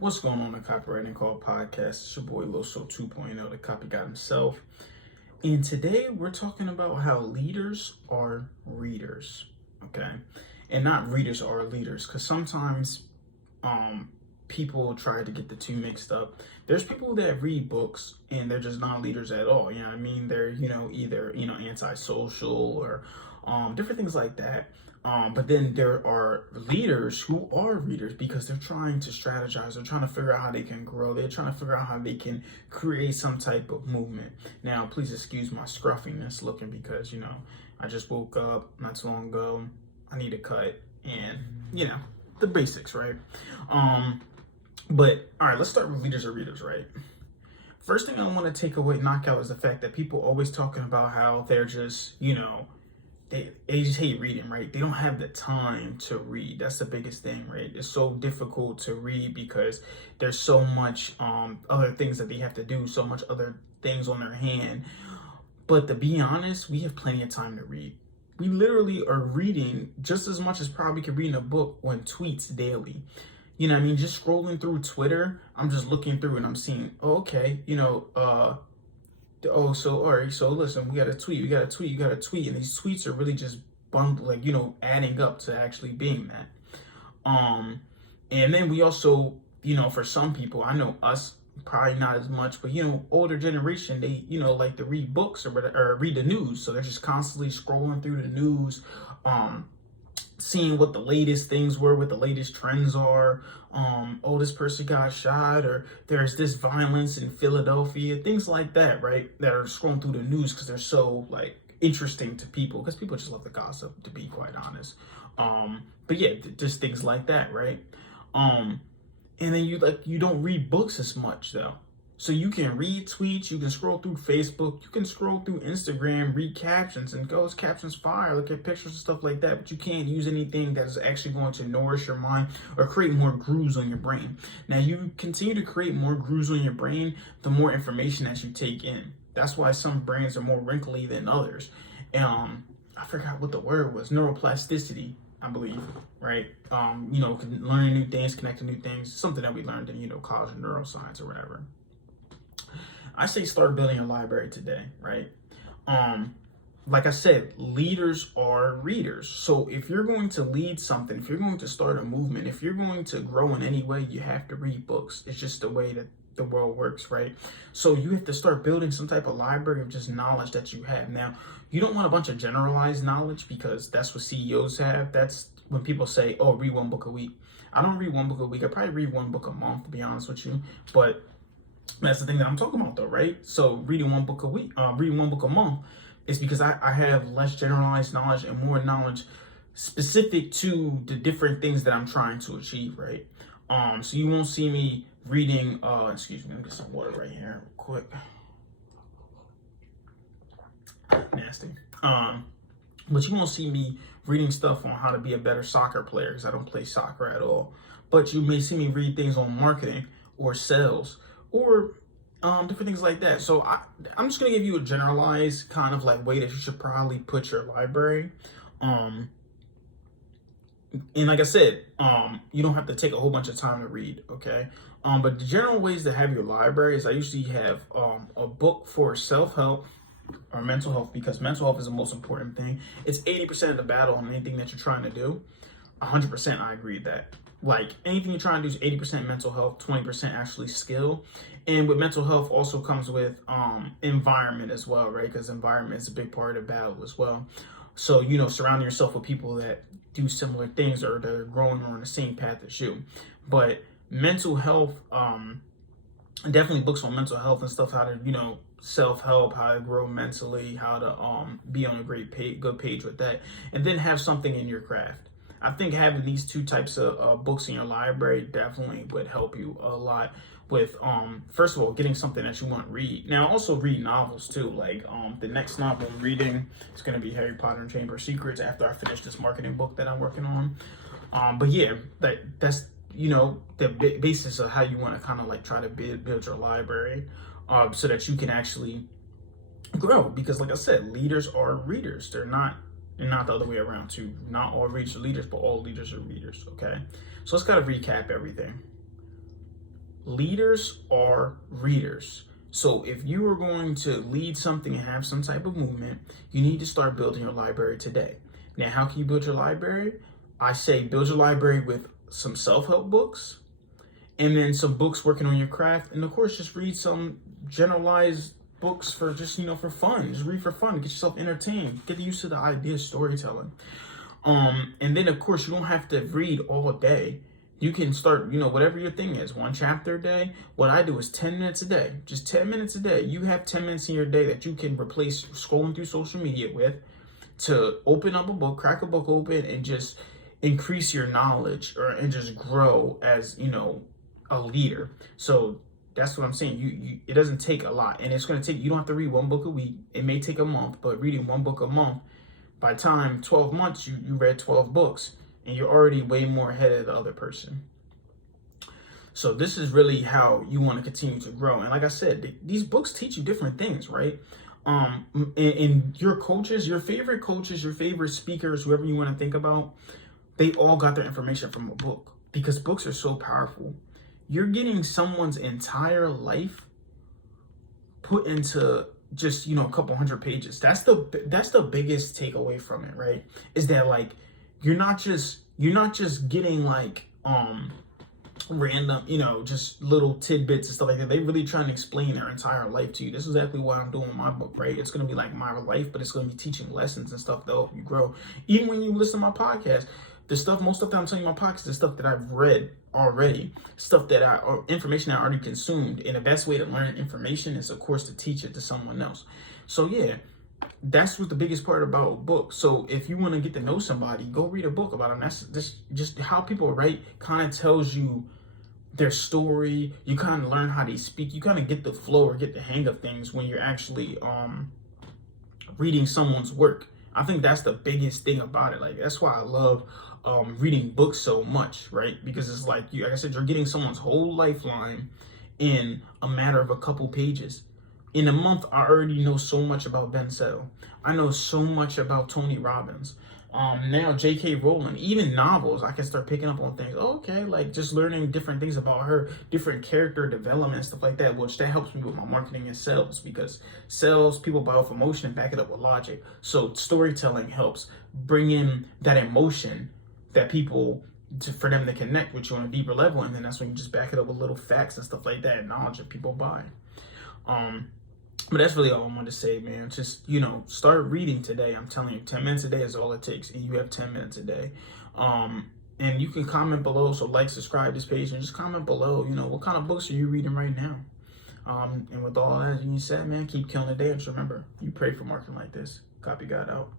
What's going on, the Copywriting Call podcast? It's your boy Loso 2.0, the copy guy himself. And today we're talking about how leaders are readers, okay? And not readers are leaders, because sometimes people try to get the two mixed up. There's people that read books and they're just not leaders at all. You know what I mean? They're, either, antisocial or different things like that. But then there are leaders who are readers because they're trying to strategize. They're trying to figure out how they can grow. They're trying to figure out how they can create some type of movement. Now, please excuse my scruffiness looking because, I just woke up not too long ago. I need a cut and, the basics, right? But all right, let's start with leaders or readers, right? First thing I want to knock out is the fact that people always talking about how they're just, they just hate reading, right? They don't have the time to read. That's the biggest thing, right? It's so difficult to read because there's so much other things that they have to do, so much other things on their hand. But to be honest, we have plenty of time to read. We literally are reading just as much as probably could read in a book on tweets daily. You know what I mean? Just scrolling through Twitter, I'm just looking through and I'm seeing, oh, okay, so all right, so listen, we got a tweet, you got a tweet, and these tweets are really just bundled, like, adding up to actually being that. And then we also, for some people, I know us, probably not as much, but older generation, they, like to read books or read the news. So they're just constantly scrolling through the news, seeing what the latest things were, what the latest trends are. Oh, this person got shot, or there's this violence in Philadelphia, things like that, right? That are scrolling through the news because they're so like interesting to people, because people just love the gossip, to be quite honest. But yeah, just things like that, right? And then you don't read books as much though. So you can read tweets, you can scroll through Facebook, you can scroll through Instagram, read captions, and those captions fire, look at pictures and stuff like that, but you can't use anything that is actually going to nourish your mind or create more grooves on your brain. Now, you continue to create more grooves on your brain, the more information that you take in. That's why some brains are more wrinkly than others. I forgot what the word was, neuroplasticity, I believe, right? Learning new things, connecting new things, something that we learned in, college and neuroscience or whatever. I say start building a library today, right? Like I said, leaders are readers. So if you're going to lead something, if you're going to start a movement, if you're going to grow in any way, you have to read books. It's just the way that the world works, right? So you have to start building some type of library of just knowledge that you have. Now, you don't want a bunch of generalized knowledge because that's what CEOs have. That's when people say, oh, read one book a week. I don't read one book a week. I probably read one book a month, to be honest with you. But that's the thing that I'm talking about though, right? So reading one book a week, reading one book a month is because I have less generalized knowledge and more knowledge specific to the different things that I'm trying to achieve, right? So you won't see me reading, excuse me, let me get some water right here real quick. Nasty. But you won't see me reading stuff on how to be a better soccer player because I don't play soccer at all. But you may see me read things on marketing or sales or different things like that. So I'm just gonna give you a generalized kind of like way that you should probably put your library. And like I said, you don't have to take a whole bunch of time to read, okay? But the general ways to have your library is I usually have a book for self-help or mental health, because mental health is the most important thing. It's 80% of the battle on anything that you're trying to do. 100%, I agree with that. Like anything you're trying to do is 80% mental health, 20% actually skill. And with mental health also comes with environment as well, right? Because environment is a big part of the battle as well. So, surrounding yourself with people that do similar things or that are growing or on the same path as you. But mental health, definitely books on mental health and stuff, how to, self-help, how to grow mentally, how to be on a good page with that, and then have something in your craft. I think having these two types of books in your library definitely would help you a lot with, first of all, getting something that you want to read. Now, also read novels too. Like the next novel I'm reading is going to be Harry Potter and Chamber of Secrets after I finish this marketing book that I'm working on. But yeah, that's the basis of how you want to kind of like try to build your library, so that you can actually grow. Because like I said, leaders are readers. They're not the other way around too. Not all readers are leaders, but all leaders are readers, okay? So let's kind of recap everything. leaders are readers. So if you are going to lead something and have some type of movement, you need to start building your library today. Now, how can you build your library? I say build your library with some self-help books, and then some books working on your craft, and of course just read some generalized books for just, for fun. Just read for fun, get yourself entertained, get used to the idea of storytelling. And then of course you don't have to read all day. You can start, whatever your thing is, 1 chapter a day. What I do is 10 minutes a day, just 10 minutes a day. You have 10 minutes in your day that you can replace scrolling through social media with, to open up a book, crack a book open, and just increase your knowledge, and just grow as, a leader. So that's what I'm saying. You it doesn't take a lot, and it's going to take, you don't have to read 1 book a week. It may take a month, but reading 1 book a month, by time 12 months, you read 12 books, and you're already way more ahead of the other person. So this is really how you want to continue to grow. And like I said, these books teach you different things, right? And your coaches, your favorite speakers, whoever you want to think about, they all got their information from a book, because books are so powerful. You're getting someone's entire life put into just, a couple hundred pages. That's the biggest takeaway from it, right? Is that, like, you're not just getting like random, just little tidbits and stuff like that. They really trying to explain their entire life to you. This is exactly what I'm doing in my book, right? It's going to be like my life, but it's going to be teaching lessons and stuff that help you grow. Even when you listen to my podcast, most of the time I'm telling you my podcast is stuff that I've read already, or information I already consumed. And the best way to learn information is, of course, to teach it to someone else. So yeah, that's what the biggest part about a book. So if you want to get to know somebody, go read a book about them. That's just how people write kind of tells you their story. You kind of learn how they speak. You kind of get the flow or get the hang of things when you're actually reading someone's work. I think that's the biggest thing about it. Like, that's why I love reading books so much, right? Because it's like I said, you're getting someone's whole lifeline in a matter of a couple pages. In a month, I already know so much about Ben Settle. I know so much about Tony Robbins. Now J.K. Rowling, even novels, I can start picking up on things. Oh, okay, like just learning different things about her, different character development, stuff like that, which that helps me with my marketing and sales, because sales, people buy off emotion and back it up with logic. So storytelling helps bring in that emotion that people, for them to connect with you on a deeper level, and then that's when you just back it up with little facts and stuff like that, knowledge that people buy. But that's really all I wanted to say, man. Just, start reading today. I'm telling you, 10 minutes a day is all it takes, and you have 10 minutes a day. And you can comment below, so like, subscribe this page, and just comment below, what kind of books are you reading right now? And with all that being said, man, keep killing the day, and just remember, you pray for marketing like this. Copy God out.